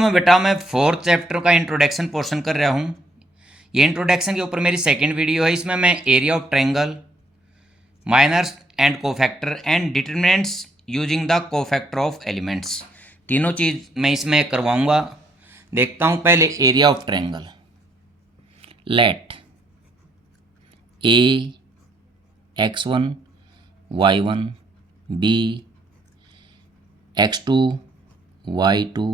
मैं fourth chapter का introduction portion कर रहा हूँ। ये इंट्रोडक्शन के ऊपर मेरी सेकंड वीडियो है। इसमें मैं area of triangle, minors and cofactor and determinants using the cofactor of elements, तीनों चीज़ मैं इसमें करवाऊँगा। देखता हूँ पहले area of triangle. Let A x1 y1 b x2 y2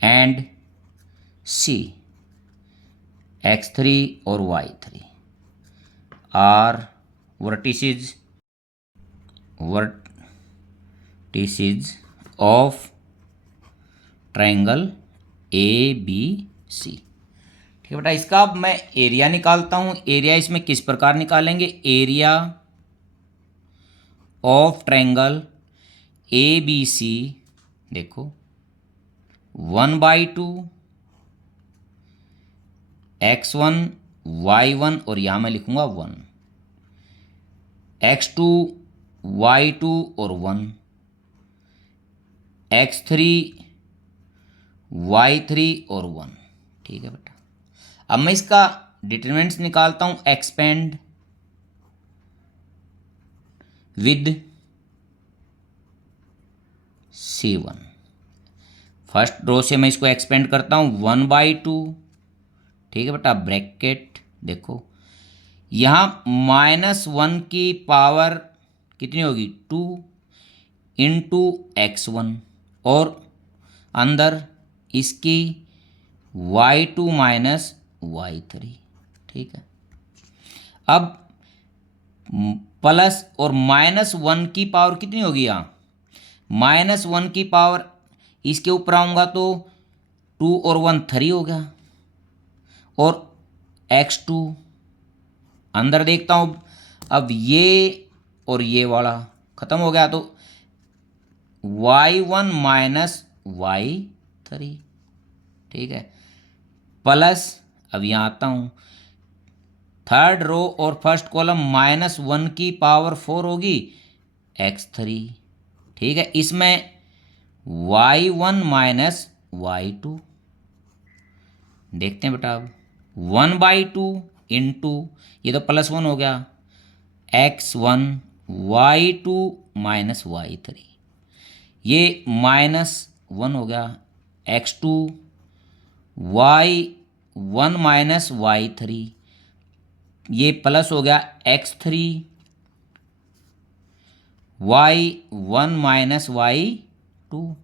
and C x3 और y3 are vertices of triangle A B C. ठीक है बेटा, इसका अब मैं एरिया निकालता हूँ। एरिया इसमें किस प्रकार निकालेंगे? Area of triangle A B C, देखो 1/2 x1 y1 और यहाँ मैं लिखूंगा 1, x2 y2 और 1, x3 y3 और 1। ठीक है बेटा, अब मैं इसका डिटरमिनेंट्स निकालता हूँ। Expand with C1। First row से मैं इसको एक्सपेंड करता हूँ 1/2। ठीक है बेटा, ब्रैकेट देखो, यहाँ -1 की पावर कितनी होगी? 2 इंटू x1 और अंदर इसकी y2 माइनस y3। ठीक है, अब प्लस और -1 की पावर कितनी होगी? यहाँ -1 की पावर, इसके ऊपर आऊँगा तो 2 और 1 3 हो गया, और x2 अंदर देखता हूँ, अब ये और ये वाला ख़त्म हो गया, तो y1 माइनस y3। ठीक है, प्लस अब यहाँ आता हूँ, थर्ड रो और फर्स्ट कॉलम -1 की पावर 4 होगी x3। ठीक है, इसमें y1 माइनस y2 देखते हैं बेटा। अब 1/2 इंटू, ये तो +1 हो गया, x1 y2 माइनस y3, ये -1 हो गया, x2 y1 माइनस y3, ये प्लस हो गया, x3 y1 माइनस y2।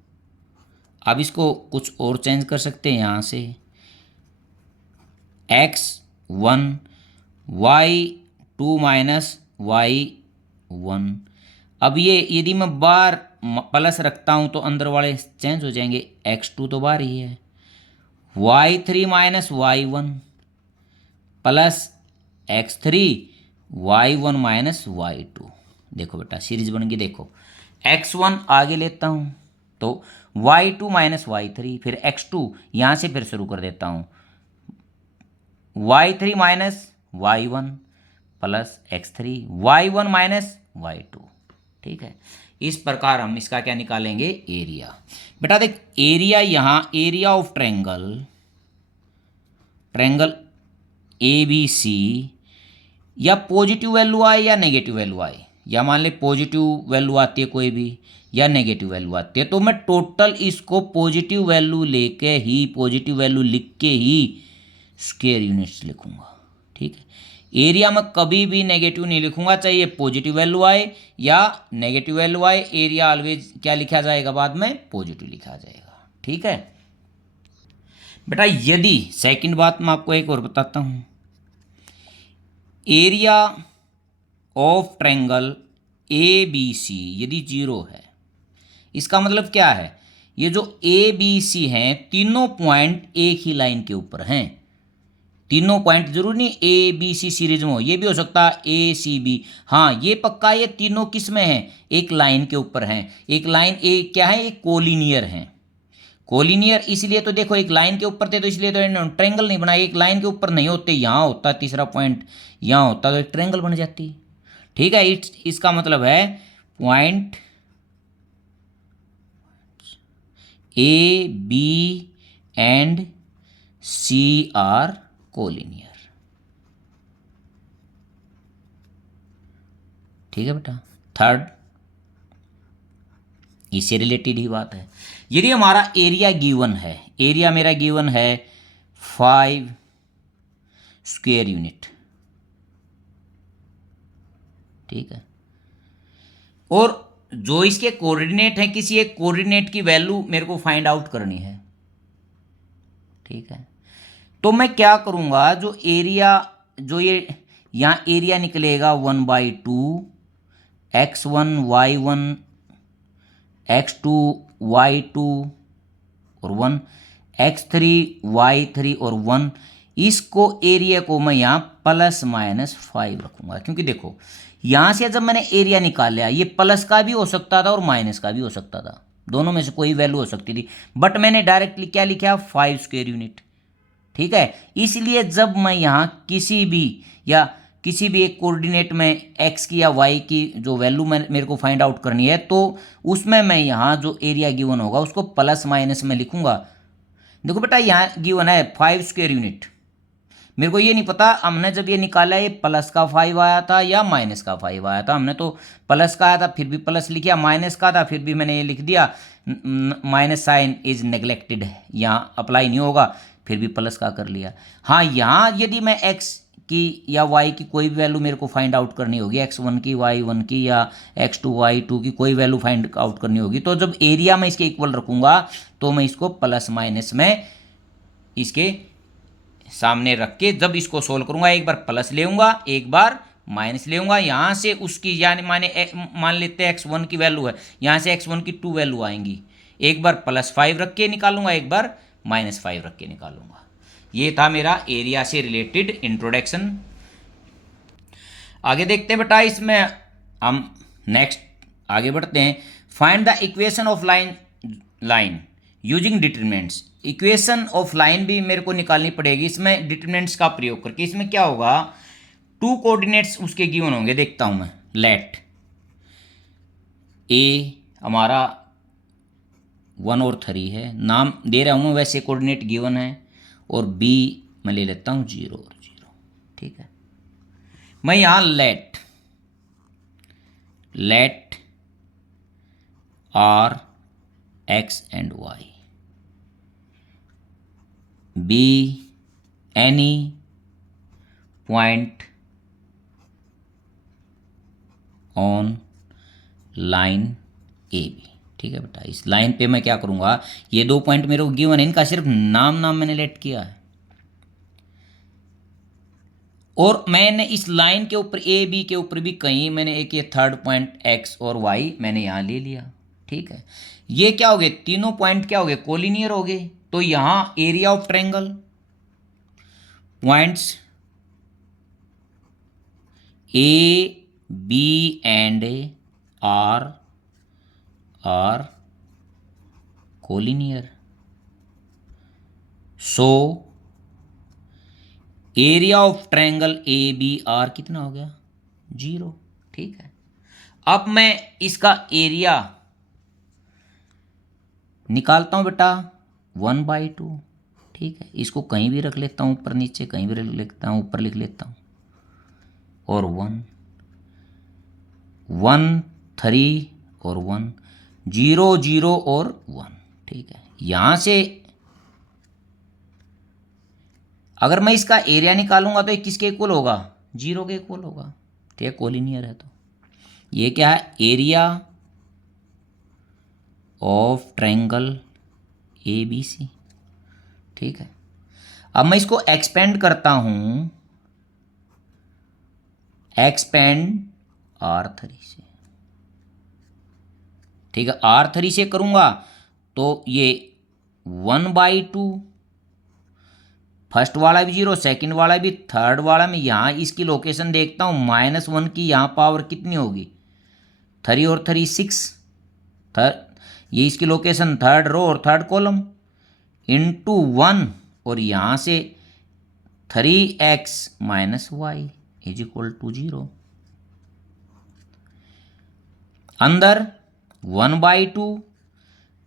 अब इसको कुछ और चेंज कर सकते हैं यहाँ से, x1 y2 माइनस y1। अब ये यदि मैं बार प्लस रखता हूँ तो अंदर वाले चेंज हो जाएंगे, x2 तो बार ही है, y3 minus y1 plus x3 y1 minus y2। देखो बेटा, सीरीज बन गई। देखो, x1 आगे लेता हूँ तो y2 माइनस y3, फिर x2 यहाँ से फिर शुरू कर देता हूँ, y3 minus y1 plus x3 y1 minus y2। ठीक है, इस प्रकार हम इसका क्या निकालेंगे? एरिया। बेटा देख, एरिया यहाँ area of triangle A B C, या पॉजिटिव वैल्यू आए या नेगेटिव वैल्यू आए, या मान ले पॉजिटिव वैल्यू आती है कोई भी या नेगेटिव वैल्यू आती है, तो मैं टोटल इसको पॉजिटिव वैल्यू लेके ही, पॉजिटिव वैल्यू लिख के ही स्क्वायर यूनिट्स लिखूंगा। ठीक है, एरिया में कभी भी नेगेटिव नहीं लिखूंगा, चाहिए पॉजिटिव वैल्यू आए या नेगेटिव वैल्यू आए, एरिया ऑलवेज क्या लिखा जाएगा? बाद में पॉजिटिव लिखा जाएगा। ठीक है बेटा, यदि सेकंड बात मैं आपको एक और बताता हूं, area of triangle A B C यदि 0 है, इसका मतलब क्या है? ये जो ए बी सी हैं, तीनों पॉइंट एक ही लाइन के ऊपर हैं। तीनों पॉइंट जरूरी नहीं ए बी सी सीरीज में हो, ये भी हो सकता है ए सी बी। हाँ, ये पक्का, ये तीनों किस में हैं? एक लाइन के ऊपर हैं। एक लाइन एक क्या है? एक कोलिनियर है। कोलिनियर इसलिए तो देखो, एक लाइन के ऊपर थे तो इसलिए तो इन्होंने ट्रायंगल नहीं बनाया। एक लाइन के ऊपर नहीं होते, यहाँ होता तीसरा पॉइंट, यहाँ होता तो एक ट्रायंगल बन जाती। ठीक है, इसका मतलब है point A B and C are collinear. ठीक है बेटा। थर्ड, इससे रिलेटेड ही बात है। यदि हमारा एरिया गिवन है, एरिया मेरा गिवन है 5 स्क्वायर यूनिट, ठीक है, और जो इसके कोऑर्डिनेट है, किसी एक कोऑर्डिनेट की वैल्यू मेरे को फाइंड आउट करनी है, ठीक है, तो मैं क्या करूँगा, जो एरिया, जो ये यहाँ एरिया निकलेगा 1/2 x1 y1 x2 y2 और 1 x3 y3 और 1, इसको एरिया को मैं यहाँ ±5 रखूँगा, क्योंकि देखो यहाँ से जब मैंने एरिया निकाल लिया, ये प्लस का भी हो सकता था और माइनस का भी हो सकता था, दोनों में से कोई वैल्यू हो सकती थी, बट मैंने डायरेक्टली क्या लिखा, 5 स्क्वायर यूनिट। ठीक है, इसलिए जब मैं यहाँ किसी भी एक कोऑर्डिनेट में x की या y की जो वैल्यू मेरे को फाइंड आउट करनी है, तो उसमें मैं यहाँ जो एरिया गिवन होगा उसको प्लस माइनस में लिखूंगा। देखो बेटा, यहाँ गिवन है 5 स्क्वायर यूनिट, मेरे को ये नहीं पता हमने जब ये निकाला ये प्लस का 5 आया था या माइनस का 5 आया था। हमने तो प्लस का आया था फिर भी प्लस लिखा, माइनस का था फिर भी मैंने ये लिख दिया, माइनस साइन इज नेग्लेक्टेड है, यहाँ अप्लाई नहीं होगा, फिर भी प्लस का कर लिया। हाँ, यहाँ यदि मैं x की या y की कोई भी वैल्यू मेरे को फाइंड आउट करनी होगी, x1 की, y1 की या x2 y2 की कोई वैल्यू फाइंड आउट करनी होगी, तो जब एरिया में इसके इक्वल रखूँगा तो मैं इसको प्लस माइनस में इसके सामने रख के जब इसको सोल्व करूंगा, एक बार प्लस लेऊंगा एक बार माइनस लेऊंगा, यहाँ से उसकी यानी मान लेते हैं x1 की वैल्यू है, यहाँ से x1 की 2 वैल्यू आएंगी, एक बार +5 रख के निकालूंगा, एक बार -5 रख के निकालूंगा। ये था मेरा एरिया से रिलेटेड इंट्रोडक्शन। आगे देखते हैं बेटा, इसमें हम नेक्स्ट आगे बढ़ते हैं। Find the equation of line using determinants. Equation of line भी मेरे को निकालनी पड़ेगी इसमें डिटरमिनेंट्स का प्रयोग करके। इसमें क्या होगा, 2 कोऑर्डिनेट्स उसके गिवन होंगे, देखता हूं मैं। लेट ए हमारा 1 और 3 है, नाम दे रहा हूं वैसे कोऑर्डिनेट गिवन है, और बी मैं ले लेता हूं 0 और 0। ठीक है, मैं यहां let R X and Y be any point on line A B. ठीक है बेटा, इस लाइन पे मैं क्या करूंगा, ये 2 पॉइंट मेरे को गिवन है, इनका सिर्फ नाम मैंने लेट किया है, और मैंने इस लाइन के ऊपर ए बी के ऊपर भी कहीं मैंने एक ये थर्ड पॉइंट एक्स और वाई मैंने यहाँ ले लिया। ठीक है, ये क्या हो गए, तीनों पॉइंट क्या हो गए, कोलिनियर हो गए। तो यहाँ area of triangle points A B and R collinear, so area of triangle A B R कितना हो गया, 0। ठीक है, अब मैं इसका एरिया निकालता हूं बेटा 1/2। ठीक है, इसको कहीं भी रख लेता हूं, ऊपर नीचे कहीं भी रख लेता हूं, ऊपर लिख लेता हूं, और 1 1 3 और 1 0 0 और 1। ठीक है, यहां से अगर मैं इसका एरिया निकालूंगा तो ये किसके इक्वल होगा, 0 के इक्वल होगा, तो ये कोलिनियर है। तो ये क्या है, area of triangle A B C. ठीक है, अब मैं इसको एक्सपेंड करता हूं, एक्सपेंड R3 से। ठीक है, R3 से करूंगा तो ये 1/2, फर्स्ट वाला भी 0, सेकंड वाला भी, थर्ड वाला में यहाँ इसकी लोकेशन देखता हूँ, -1 की यहाँ पावर कितनी होगी, 3 और 3 6, ये इसकी लोकेशन थर्ड रो और थर्ड कॉलम, इंटू 1, और यहाँ से 3x - y = 0। अंदर 1/2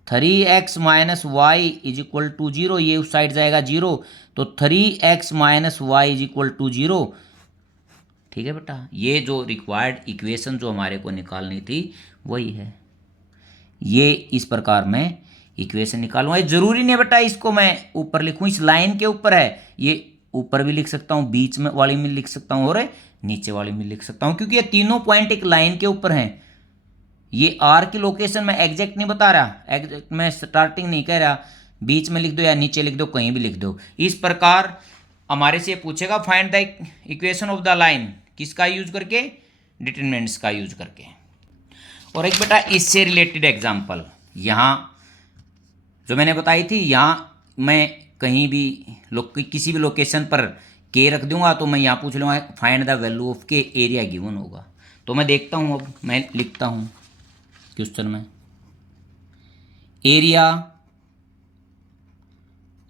3x minus Y is equal to 0, ये उस साइड जाएगा 0, तो 3x minus Y is equal to 0। ठीक है बेटा, ये जो रिक्वायर्ड इक्वेशन जो हमारे को निकालनी थी वही है। ये इस प्रकार मैं इक्वेशन निकालूंगा। ये जरूरी नहीं है बेटा इसको मैं ऊपर लिखूं, इस लाइन के ऊपर है, ये ऊपर भी लिख सकता हूँ, बीच में वाली में लिख सकता हूँ और नीचे वाली में लिख सकता हूँ, क्योंकि ये तीनों पॉइंट एक लाइन के ऊपर हैं। ये आर की लोकेशन मैं एग्जैक्ट नहीं बता रहा, एग्जैक्ट मैं स्टार्टिंग नहीं कह रहा, बीच में लिख दो या नीचे लिख दो, कहीं भी लिख दो। इस प्रकार हमारे से पूछेगा find the equation of the line, किसका यूज करके, डिटरमिनेंट्स का यूज करके। और एक बेटा इससे रिलेटेड एग्जांपल यहाँ जो मैंने बताई थी, यहाँ मैं कहीं भी किसी भी लोकेशन पर के रख दूंगा, तो मैं यहाँ पूछ लूँगा फाइंड द वैल्यू ऑफ के, एरिया गिवन होगा। तो मैं देखता हूँ, अब मैं लिखता हूँ क्वेश्चन में, area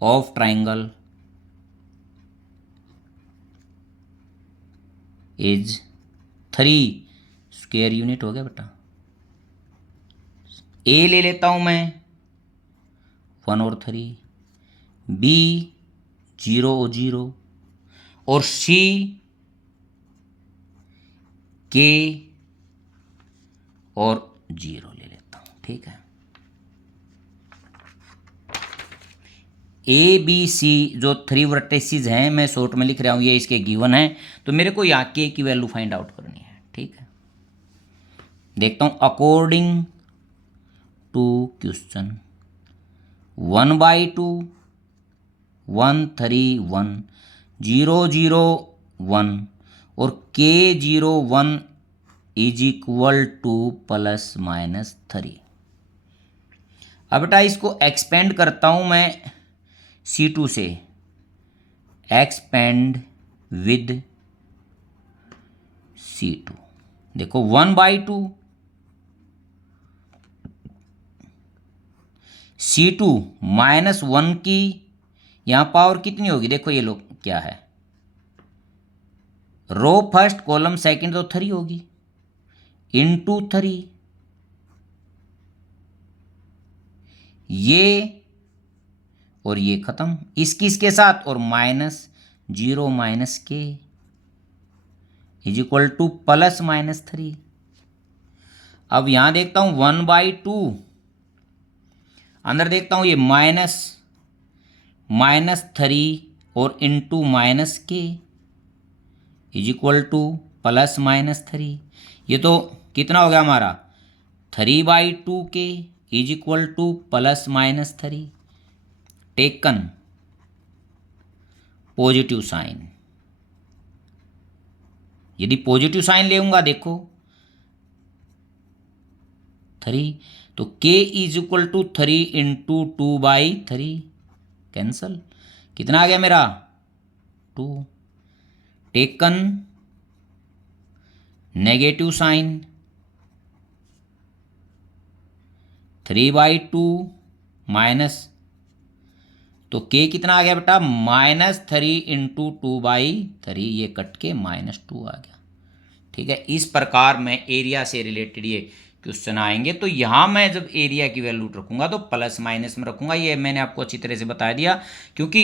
of triangle is 3 square unit हो गया बेटा। ए ले लेता हूं मैं 1 और 3, बी 0 और 0, और सी के और 0 ले लेता हूं। ठीक है, ए बी सी जो 3 वर्टेसिस हैं, मैं शॉर्ट में लिख रहा हूं, ये इसके गिवन है, तो मेरे को यहाँ के की वैल्यू फाइंड आउट करनी है। ठीक है, देखता हूं अकॉर्डिंग टू क्वेश्चन 1/2 1 3 1 0 0 1 और के 0 1 is equal to plus minus 3। अब बेटा इसको एक्सपेंड करता हूं मैं C2 से, एक्सपेंड विद C2। देखो 1/2 C2 -1 की यहाँ पावर कितनी होगी, देखो ये लोग क्या है, रो फर्स्ट कॉलम सेकंड तो 3 होगी, इनटू 3, ये और ये खत्म, इसके साथ, और -0 माइनस के is equal to plus minus 3। अब यहां देखता हूं 1/2, अंदर देखता हूं ये -3 और इनटू माइनस के is equal to plus minus 3। ये तो कितना हो गया हमारा, 3/2 के is equal to plus minus 3। Taken positive sign, यदि पॉजिटिव साइन लेऊंगा देखो 3, तो k is equal to 3 into 2/3, cancel, कितना आ गया मेरा 2। टेकन नेगेटिव साइन 3/2 माइनस, तो k कितना आ गया बेटा -3 इंटू 2/3, ये कट के -2 आ गया। ठीक है, इस प्रकार मैं एरिया से रिलेटेड ये क्वेश्चन आएंगे, तो यहाँ मैं जब एरिया की वैल्यू रखूंगा तो प्लस माइनस में रखूंगा, ये मैंने आपको अच्छी तरह से बता दिया, क्योंकि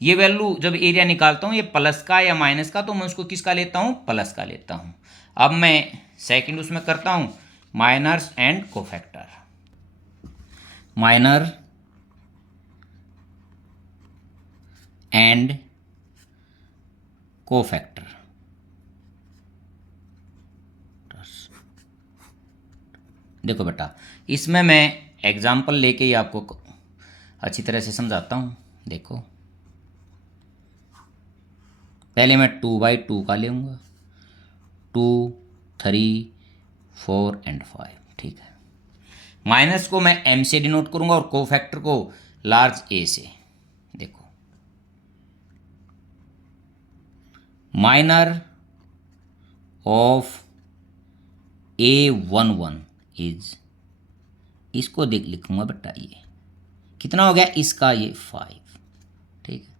ये वैल्यू जब एरिया निकालता हूँ ये प्लस का या माइनस का, तो मैं उसको किसका लेता हूँ, प्लस का लेता हूँ। अब मैं सेकंड उसमें करता हूँ minors and cofactor, minor and cofactor. देखो बेटा इसमें मैं एग्जाम्पल लेके ही आपको अच्छी तरह से समझाता हूँ। देखो पहले मैं 2/2 का लेऊंगा, 2 3 4 एंड 5। ठीक है, माइनस को मैं m से डिनोट करूंगा और कोफैक्टर को लार्ज a से। देखो माइनर ऑफ A11 इज, इसको देख लिखूंगा बेटा, ये कितना हो गया इसका, ये 5। ठीक है,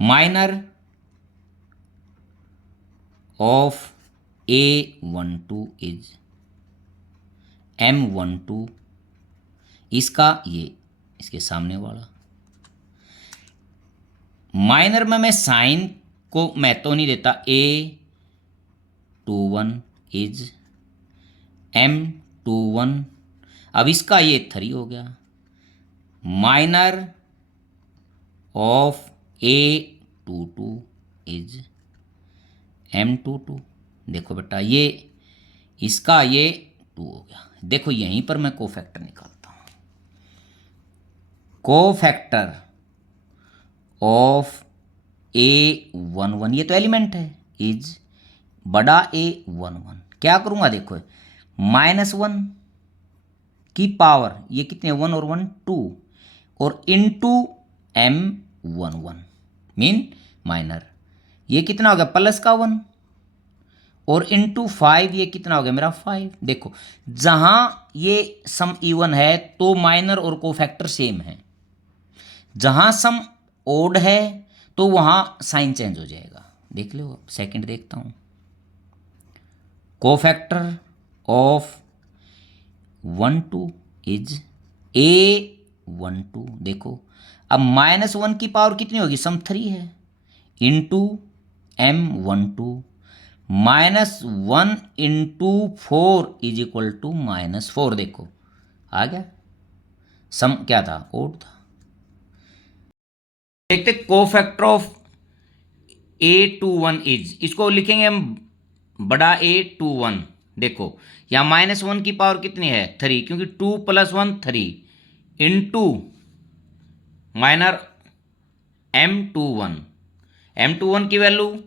minor of A12 is M12, इसका ये इसके सामने वाला। माइनर में मैं साइन को महत्व नहीं देता। A21 is M21। अब इसका ये 3 हो गया। Minor of A22 is M22। देखो बेटा ये इसका ये 2 हो गया। देखो यहीं पर मैं कोफैक्टर निकालता हूँ। कोफैक्टर ऑफ A11, ये तो एलिमेंट है, इज बड़ा A11। क्या करूँगा देखो, -1 की पावर, ये कितने 1 और 1 2, और इनटू M11 मीन माइनर, ये कितना हो गया प्लस का 1, और इनटू 5 ये कितना हो गया मेरा 5। देखो जहां ये सम इवन है तो माइनर और कोफैक्टर सेम है, जहां सम ओड है तो वहां साइन चेंज हो जाएगा। देख लो, अब सेकंड देखता हूं। Cofactor of 12 is A12। देखो अब -1 की पावर कितनी होगी, सम 3 है, into M12 -1 into 4 is equal to -4। देखो आ गया, सम क्या था, ओड था। देखते कोफैक्टर ऑफ A21 इज, इसको लिखेंगे हम बड़ा A21। देखो यहाँ -1 की पावर कितनी है 3, क्योंकि 2 + 1 3, इंटू माइनर M21, M21 की वैल्यू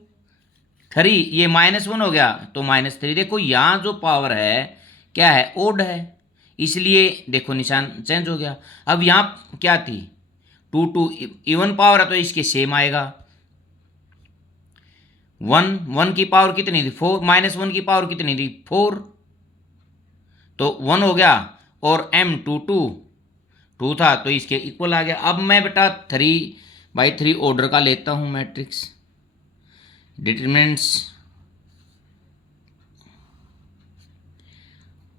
3, ये -1 हो गया तो -3। देखो यहाँ जो पावर है क्या है, ओड है, इसलिए देखो निशान चेंज हो गया। अब यहाँ क्या थी 2 2 इवन पावर है तो इसके सेम आएगा। 1 की पावर कितनी थी 4, -1 की पावर कितनी थी 4, तो 1 हो गया, और M22 2 था तो इसके इक्वल आ गया। अब मैं बेटा 3/3 ऑर्डर का लेता हूँ मैट्रिक्स, डिटरमिनेंट्स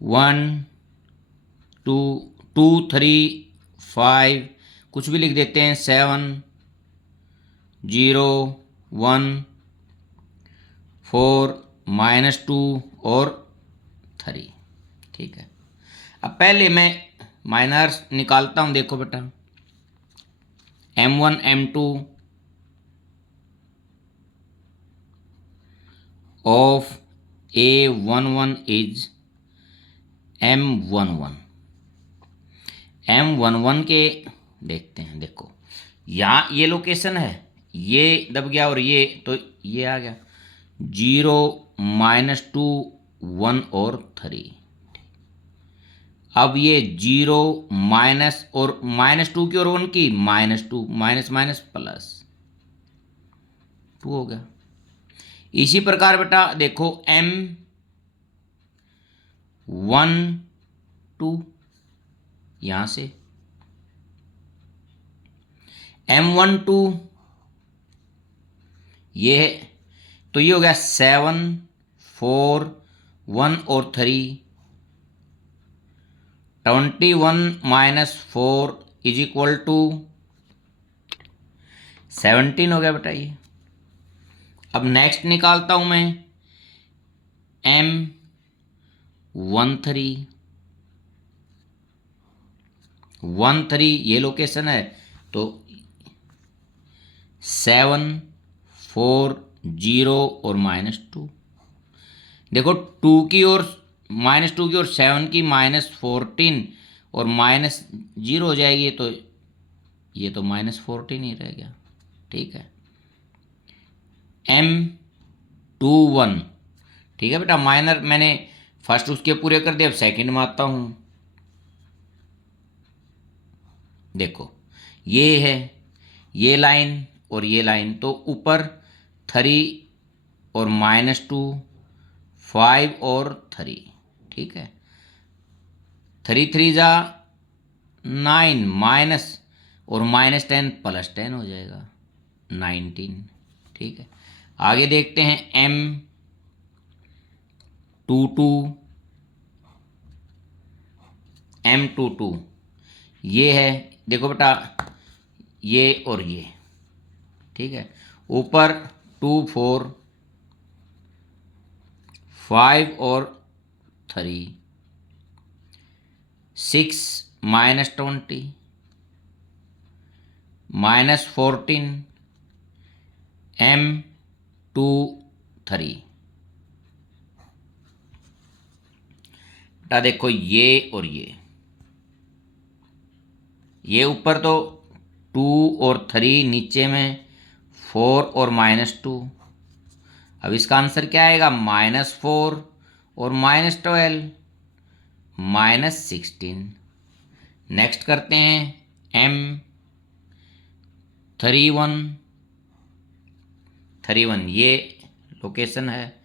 1 2 2 3 5, कुछ भी लिख देते हैं, 7 0 1 4 -2 और 3। ठीक है, अब पहले मैं माइनर्स निकालता हूं। देखो बेटा M1 M2 of A11 is M11। M11 के देखते हैं, देखो यहाँ ये लोकेशन है, ये दब गया और ये तो ये आ गया 0 -2 1 और 3। अब ये 0 माइनस और -2 की और 1 की -2 माइनस माइनस प्लस 2 हो गया। इसी प्रकार बेटा देखो M12 यहां से M12 ये है, तो ये हो गया 7 4 1 और 3, 21 - 4 इज इक्वल टू 17 हो गया बेटा ये। अब नेक्स्ट निकालता हूं मैं M13 ये लोकेशन है, तो 7 4 0 और -2। देखो 2 की और -2 की और 7 की -14 और -0 हो जाएगी, तो ये तो -14 ही रह गया। ठीक है, M21। ठीक है बेटा, माइनर मैंने फर्स्ट उसके पूरे कर दिए, अब सेकंड में आता हूँ। देखो ये है ये लाइन और ये लाइन, तो ऊपर 3 और -2 5 और 3। ठीक है, 3 3 जा 9 माइनस और -10 + 10 हो जाएगा 19। ठीक है, आगे देखते हैं M22 ये है, देखो बेटा, ये और ये, ठीक है। ऊपर 2 4 5 और 3 6 -20 -14 m2 3। बेटा देखो ये और ये ऊपर तो 2 और 3, नीचे में 4 और -2। अब इसका आंसर क्या आएगा? -4 और -12 -16। नेक्स्ट करते हैं M31 ये लोकेशन है,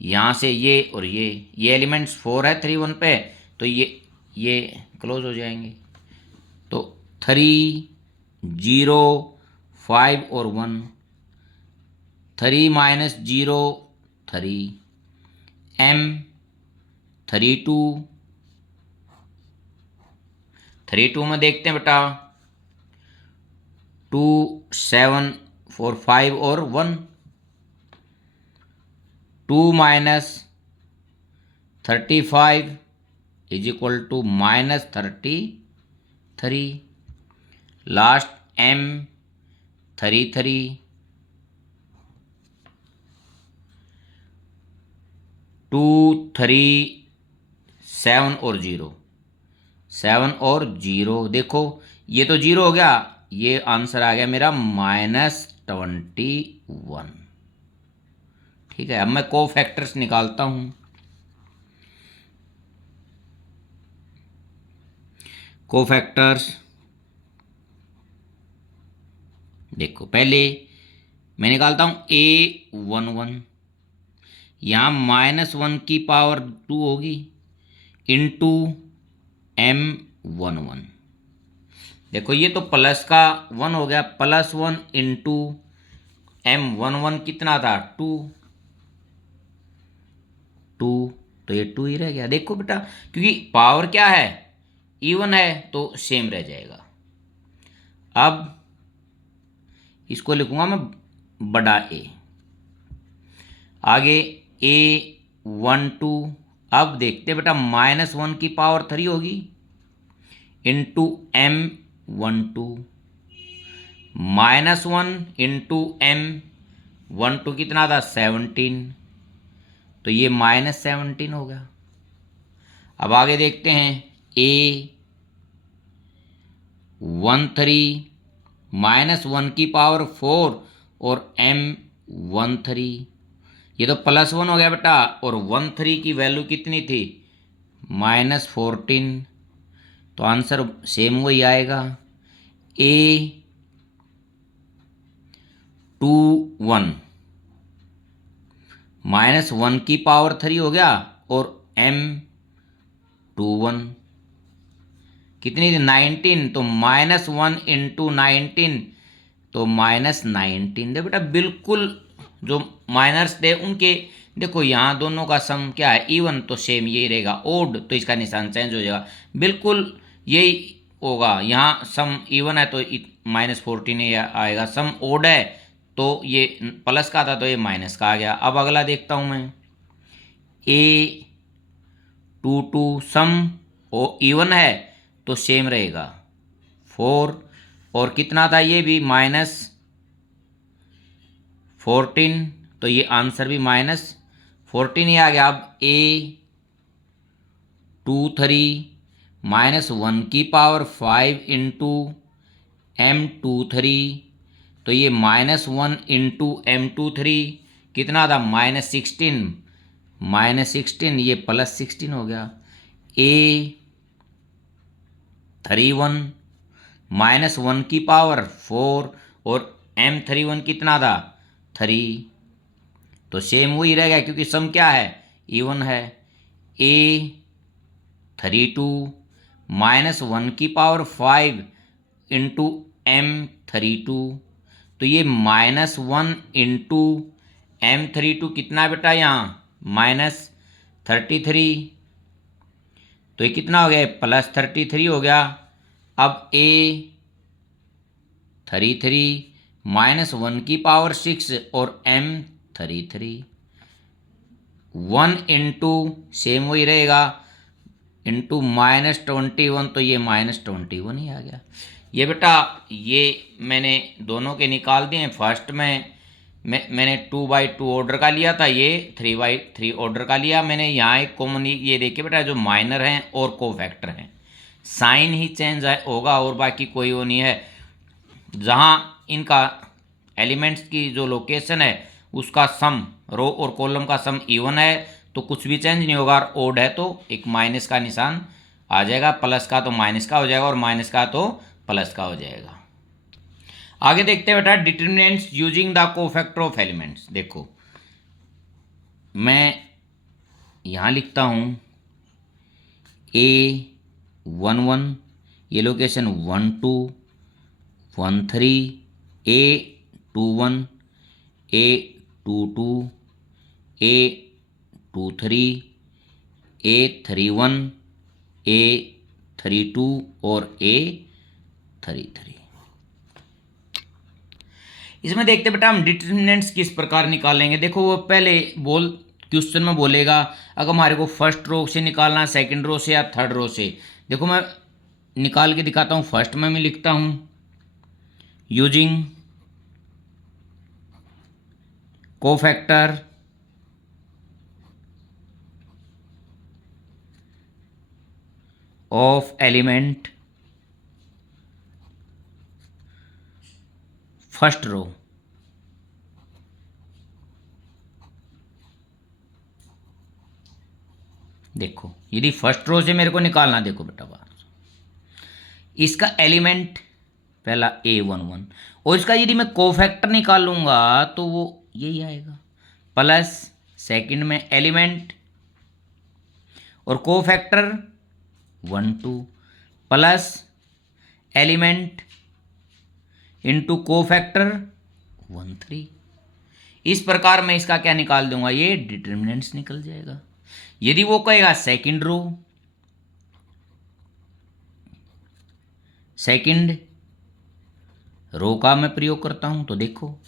यहाँ से ये और ये एलिमेंट्स 4 है 31 पे, तो ये क्लोज हो जाएंगे। तो 3 0 5 और 1, 3 -0 3 M32 में देखते हैं बेटा, 2 7 4 5 और 1, 2 -35 is equal to -33। Last M33, 2 3 7 और 0, 7 और 0, देखो ये तो 0 हो गया, ये आंसर आ गया मेरा -21। ठीक है, अब मैं कोफैक्टर्स निकालता हूं। कोफैक्टर्स देखो, पहले मैं निकालता हूं A11, यहाँ -1 की पावर 2 होगी इंटू M11। देखो ये तो प्लस का 1 हो गया, +1 इंटू M11 कितना था? 2, तो ये 2 ही रह गया। देखो बेटा, क्योंकि पावर क्या है? इवन है, तो सेम रह जाएगा। अब इसको लिखूंगा मैं बड़ा ए। आगे A12, अब देखते बेटा, -1 की पावर 3 होगी इंटू M12, -1 इंटू M12 कितना था? 17, तो ये -17 हो गया। अब आगे देखते हैं A13, -1 की पावर 4 और M13, ये तो +1 हो गया बेटा, और 13 की वैल्यू कितनी थी? -14, तो आंसर सेम वही आएगा। A21, -1 की पावर 3 हो गया, और M21 कितनी थी? 19, तो -1 इंटू 19, तो -19। देखो बेटा, बिल्कुल जो माइनर्स थे उनके, देखो यहाँ दोनों का सम क्या है? इवन, तो सेम यही रहेगा। ओड तो इसका निशान चेंज हो जाएगा, बिल्कुल यही होगा। यहाँ सम इवन है तो -14 ही आएगा, सम ओड है तो ये प्लस का था तो ये माइनस का आ गया। अब अगला देखता हूँ मैं, A22, सम इवन है तो सेम रहेगा 4, और कितना था? ये भी -14, तो ये आंसर भी -14 ही आ गया। अब A23, -1 की पावर 5 इंटू M23, तो ये -1 इंटू M23 कितना था? -16, ये +16 हो गया। A31, -1 की पावर 4 और M31 कितना था? 3, तो सेम वही रह गया, क्योंकि सम क्या है? इवन है। A32, -1 की पावर 5 इंटू M32, तो ये -1 इंटू M32 कितना बेटा? यहाँ -33, तो ये कितना हो गया? +33 हो गया। अब ए 33 -1 की पावर 6 और m 33, 1 इंटू सेम वही रहेगा इंटू -21, तो ये -21 ही आ गया। ये बेटा ये मैंने दोनों के निकाल दिए। फर्स्ट में मैंने 2/2 ऑर्डर का लिया था, ये 3/3 ऑर्डर का लिया मैंने। यहाँ एक कॉमन ये देखिए बेटा, जो माइनर हैं और कोफैक्टर हैं, साइन ही चेंज होगा और बाकी कोई वो नहीं है। जहाँ इनका एलिमेंट्स की जो लोकेशन है उसका सम, रो और कॉलम का सम इवन है तो कुछ भी चेंज नहीं होगा, और ओड है तो एक माइनस का निशान आ जाएगा, प्लस का तो माइनस का हो जाएगा और माइनस का तो प्लस का हो जाएगा। आगे देखते हैं बेटा, determinants using the cofactor of elements. देखो मैं यहाँ लिखता हूँ A11, ये location 12, 13, A21, A22, A23, A31, A32 और A33। इसमें देखते बेटा हम डिटरमिनेंट्स किस प्रकार निकालेंगे। देखो वो पहले क्वेश्चन में बोलेगा अगर हमारे को फर्स्ट रो से निकालना, सेकंड रो से या थर्ड रो से। देखो मैं निकाल के दिखाता हूँ। फर्स्ट में मैं लिखता हूँ using cofactor of element first row. देखो यदि फर्स्ट रो से मेरे को निकालना, देखो बेटा बाहर इसका एलिमेंट पहला A11 और इसका यदि मैं कोफैक्टर निकालूंगा तो वो यही आएगा, प्लस सेकंड में एलिमेंट और cofactor 1 2 plus element into cofactor 1 3। इस प्रकार मैं इसका क्या निकाल दूंगा, ये डिटरमिनेंट्स निकल जाएगा। यदि वो कहेगा सेकंड रो, सेकंड रो का मैं प्रयोग करता हूं तो देखो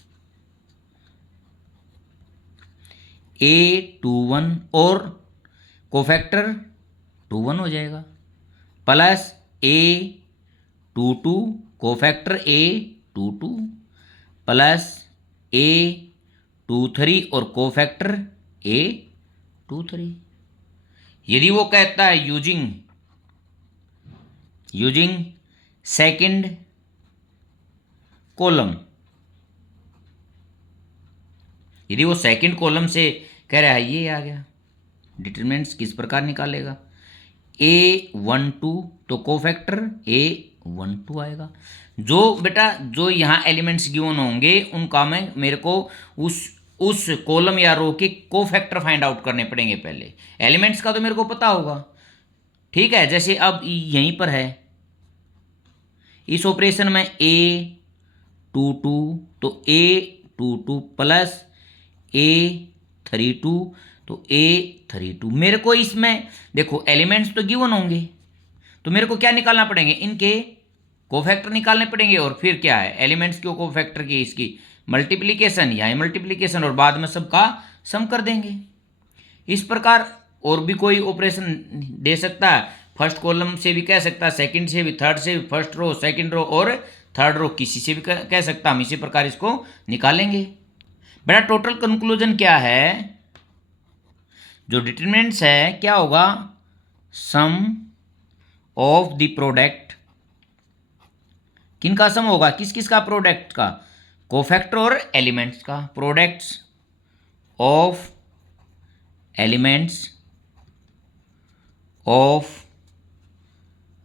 A21 और कोफैक्टर 21 हो जाएगा, plus A22 cofactor A22 plus A23 और कोफैक्टर A23। यदि वो कहता है यूजिंग सेकंड कॉलम, यदि वो सेकंड कॉलम से कह रहा है, ये आ गया। डिटरमिनेंट्स किस प्रकार निकालेगा, A12 तो कोफैक्टर A12 आएगा। जो बेटा जो यहाँ एलिमेंट्स गिवन होंगे उनका मैं मेरे को उस कॉलम या रो के कोफैक्टर फाइंड आउट करने पड़ेंगे। पहले एलिमेंट्स का तो मेरे को पता होगा, ठीक है। जैसे अब यहीं पर है इस ऑपरेशन में A22 तो A22 प्लस A32 तो A32। मेरे को इसमें देखो एलिमेंट्स तो गिवन होंगे तो मेरे को क्या निकालना पड़ेंगे, इनके कोफैक्टर निकालने पड़ेंगे। और फिर क्या है, एलिमेंट्स के कोफैक्टर की इसकी मल्टीप्लिकेशन या मल्टीप्लिकेशन और बाद में सबका सम कर देंगे। इस प्रकार और भी कोई ऑपरेशन दे सकता है, फर्स्ट कॉलम से भी कह सकता है, सेकंड से भी, थर्ड से भी, फर्स्ट रो सेकंड रो और थर्ड रो किसी से भी कह सकता। हम इसी प्रकार इसको निकालेंगे। बेटा टोटल कंक्लूजन क्या है, जो डिटरमिनेंट्स है क्या होगा, सम ऑफ द प्रोडक्ट, किन का सम होगा, किस किस का, प्रोडक्ट का, कोफैक्टर और एलिमेंट्स का। Products of elements of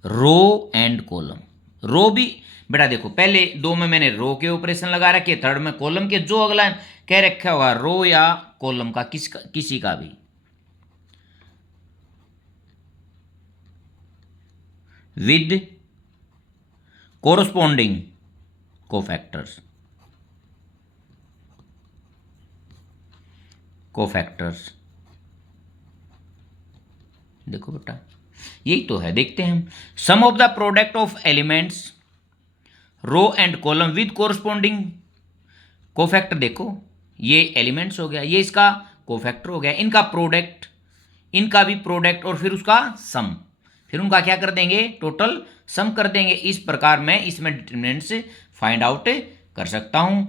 row and column. Row भी बेटा देखो पहले दो में मैंने रो के ऑपरेशन लगा रखे, थर्ड में कॉलम के। जो अगला कह रखा होगा रो या कॉलम का, किसी का भी, विद कोरस्पॉन्डिंग कोफैक्टर्स देखो बेटा यही तो है, देखते हैं हम। Sum of the product of elements row and column with corresponding cofactor, देखो ये एलिमेंट्स हो गया, ये इसका कोफैक्टर हो गया, इनका प्रोडक्ट, इनका भी प्रोडक्ट और फिर उसका सम, फिर उनका क्या कर देंगे, टोटल सम कर देंगे। इस प्रकार मैं इसमें डिटरमिनेंट्स फाइंड आउट कर सकता हूं।